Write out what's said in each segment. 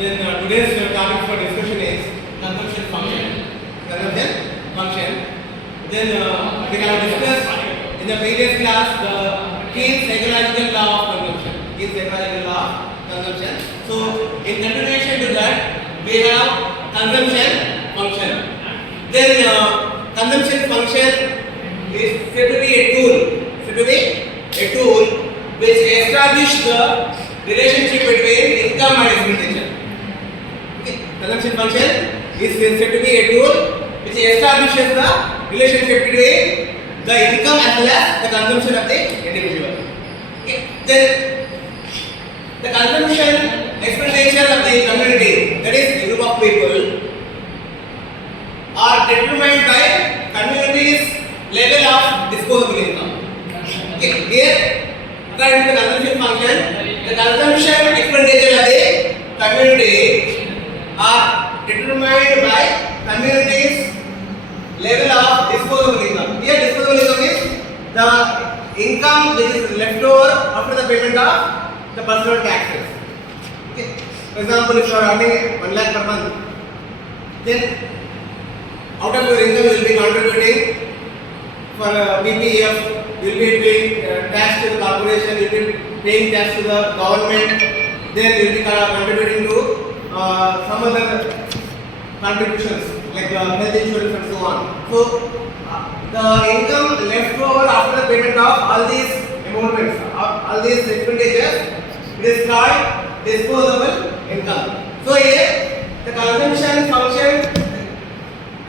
Then today's topic for discussion is consumption function. Consumption function. Then we have discussed in the previous class the Keynes psychological law of consumption. Keynes psychological law of consumption. So in continuation to that, we have consumption function. Then consumption function is said to be a tool. Said to be a tool which establishes the relationship between income and expenditure. Okay. Consumption function is said to be a tool which establishes the relationship between the income as well as the consumption of the individual. Okay. Then the consumption expenditure of the community, that is a group of people, are determined by community's level of disposable income. Okay. Here, according to the consumption function, the consumption expenditure of the community are determined by community's level of disposable income. Here, disposable income is the income which is left over after the payment of the personal taxes. Okay. For example, if you are earning 1 lakh per month, then out of your income you will be contributing for PPF, you will be paying tax to the corporation, you will be paying tax to the government, then you will be contributing to some other contributions like health insurance and so on. So the income left over after the payment of all these emoluments, all these expenditures, it is called disposable income. So here the consumption function,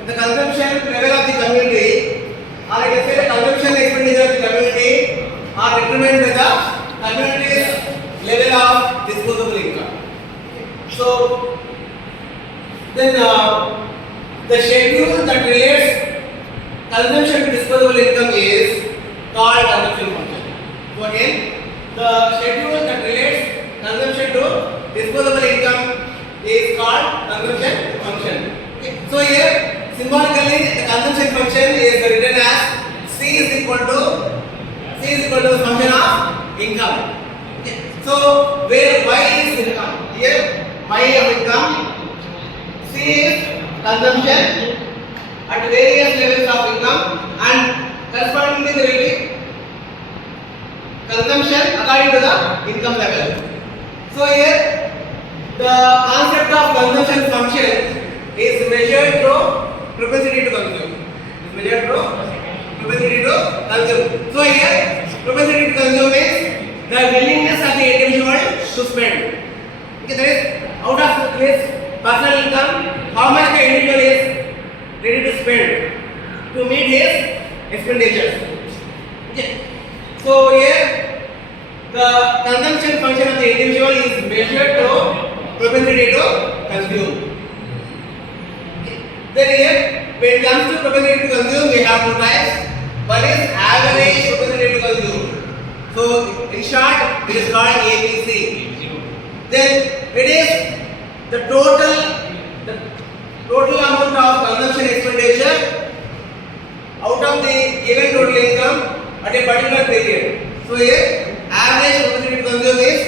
the consumption level of the community, or I can say the consumption expenditure of the community are determined by the community's level of disposable income. So then the schedule that relates consumption to disposable income is called consumption function. So again, the schedule that relates consumption to disposable income is called consumption function. Okay. So here symbolically the consumption function is written as C is equal to the function of income. Okay. So where Y is income, here Y of income, C is consumption at various levels of income, and correspondingly there will be consumption according to the income level. So here the concept of consumption function is measured through propensity to consume. Is measured through propensity to consume. So here propensity to consume is the willingness of the individual to spend. Okay, that is out of his personal income, how much the individual is ready to spend to meet his expenditures. Okay. So here the consumption function of the individual is measured through propensity to consume. Okay. Then here when it comes to propensity to consume, we have two types. One is average propensity to consume. So in short, it is called ABC. Then it is the total amount of consumption expenditure out of the given total income at a particular period. So here average propensity to consume is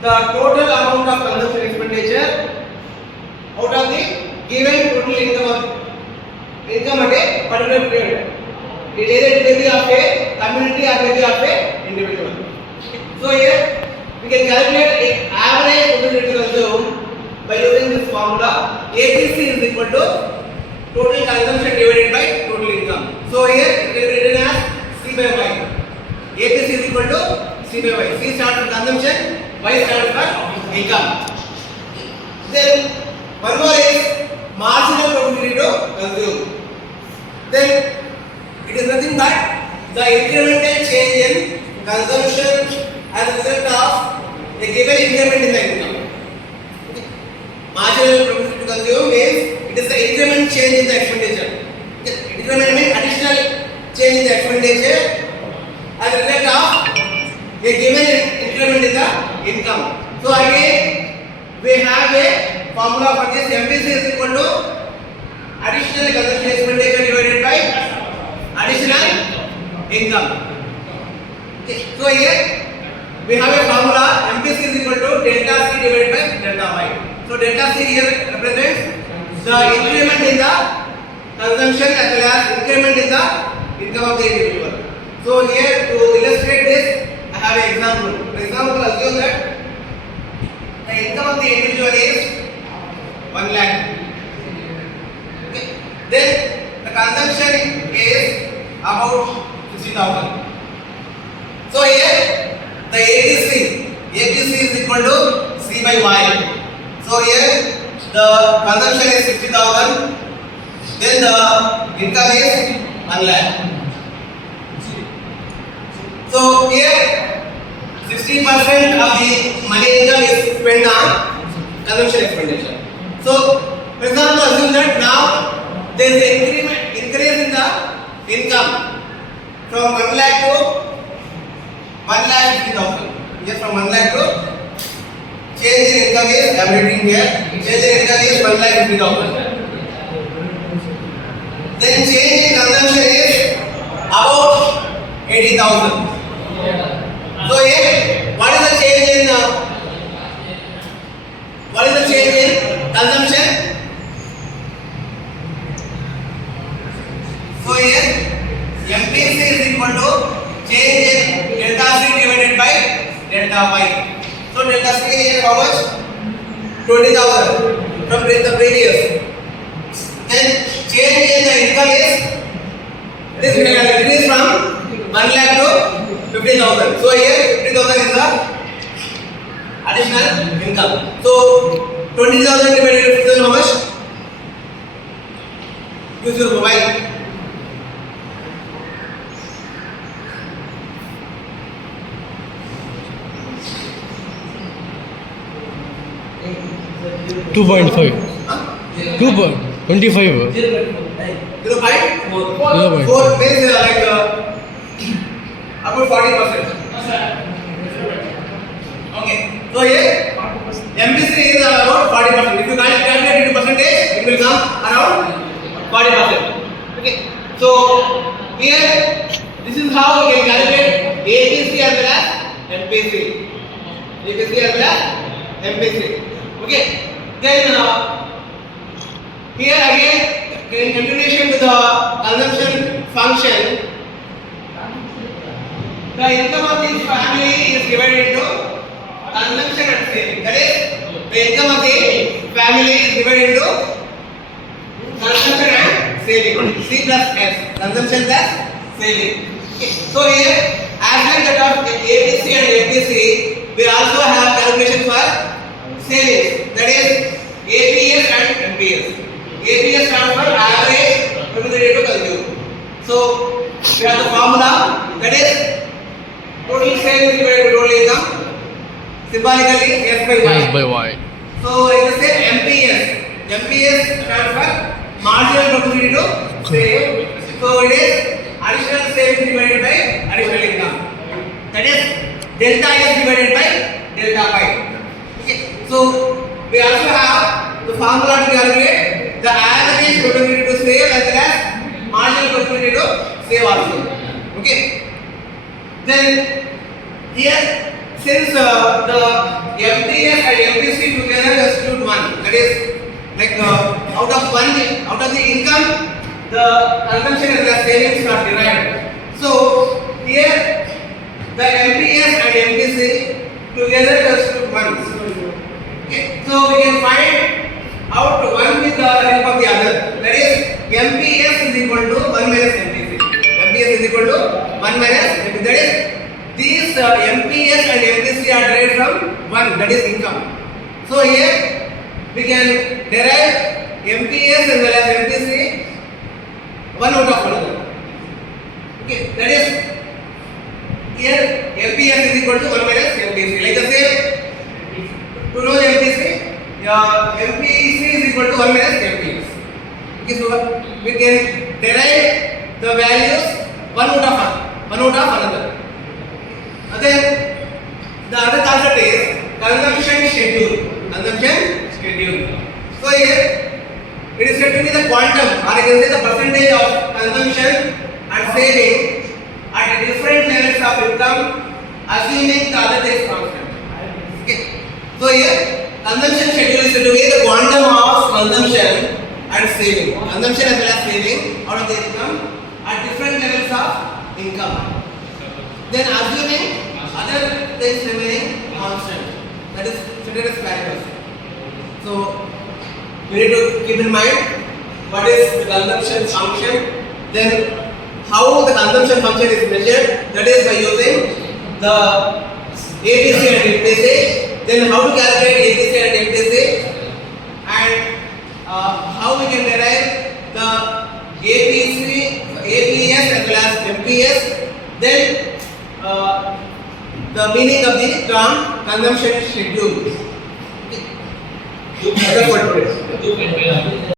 the total amount of consumption expenditure out of the given total income at a particular period. It may be of a community or may be of a individual. So here we can calculate average propensity to consume by using this formula. ACC is equal to total consumption divided by total income. So here it is written as C by Y. ACC is equal to C by Y. C stands for consumption, Y stands for income. Then one more is marginal propensity to consume. Then it is nothing but the incremental change in consumption as a result of a given increment in the income. Okay. Marginal propensity to consume means it is the increment change in the expenditure. Okay. Increment means additional change in the expenditure as a result of a given increment in the income. So again we have a formula for this. MPC is equal to additional consumption expenditure divided by additional income. Okay. So here we have a formula MPC is equal to delta C divided by delta Y. So So delta C here represents the increment in the consumption as well as increment in the income of the individual. So here to illustrate this, I have an example. For example, assume that the income of the individual is 1 lakh. Okay. Then the consumption is about 60,000. So here the ATC is equal to C by Y. So here the consumption is 60,000. Then the income is 1 lakh. So here 60% of the money income is spent on consumption expenditure. So for example, assume that now there is an increase in the income from 1 lakh to 1,50,000. Yes, from 1 lakh to change in income is, I am writing here, change in income is 1,50,000. Then change in consumption is about 80,000. So here, what is the change in consumption? So here, MPC is equal to change in delta C divided by delta Y. So delta C here how much? 20,000 from the previous. Then change in the income is increase from 1 lakh to 50,000. So here 50,000 is the additional income. So 20,000 divided by 50,000 how much? Use your mobile. 2.5. 2.25. 0.4 means like about 40%. Okay. So here MPC is about 40%. If you calculate into percentage, it will come around 40%. Okay. So here this is how we can calculate ATC as well as MPC. ATC as well as MPC. Okay. Then here again, in continuation to the consumption function, the income of this family is divided into consumption and saving. That is, the income of the family is divided into consumption and saving. C plus S, consumption plus saving. Okay. So here, as well that of ATC and MPC, we also have calculation for savings. That is APS and MPS. APS stands for average remunerated to consume. So we have the formula, that is total savings divided by total income. Symbolically S by Y. S by Y. So it is the MPS. MPS stands for marginal propensity to save. So it is additional savings divided by additional income. That is delta S divided by delta Y. Okay. So we also have the formula to calculate the average propensity to save as well as marginal propensity to save also. Okay. Then here, since the MTS and MPC together constitute one, that is like out of the income, the consumption and the savings are derived. So here the MPS and MPC together constitute one. Okay. So we can find out one with the help of the other. That is MPS is equal to 1 minus MPC. MPS is equal to 1 minus MPC. That is these MPS and MPC are derived from one, that is income. So here we can derive MPS as well as MPC one out of another. Okay, that is here MPS is equal to 1 minus MPC. Like the same, to know the MPC, MPC is equal to 1 minus MPS. Okay, so we can derive the values one out of another. And then the other concept is consumption schedule. Consumption schedule. So here it is said to be the quantum, or you can say the percentage of consumption and saving at different levels of income, assuming the other is constant. Okay. So here consumption schedule is to be the quantum of consumption and saving. Consumption as well as saving out of the income at different levels of income. Then assuming other things remaining constant. That is treated as variables. So you need to keep in mind what is the consumption function, then how the consumption function is measured, that is by using the ATC and MTC, then how to calculate ATC and MTC, and how we can derive the APC, APS as well as MPS, then the meaning of the term consumption schedule. Okay.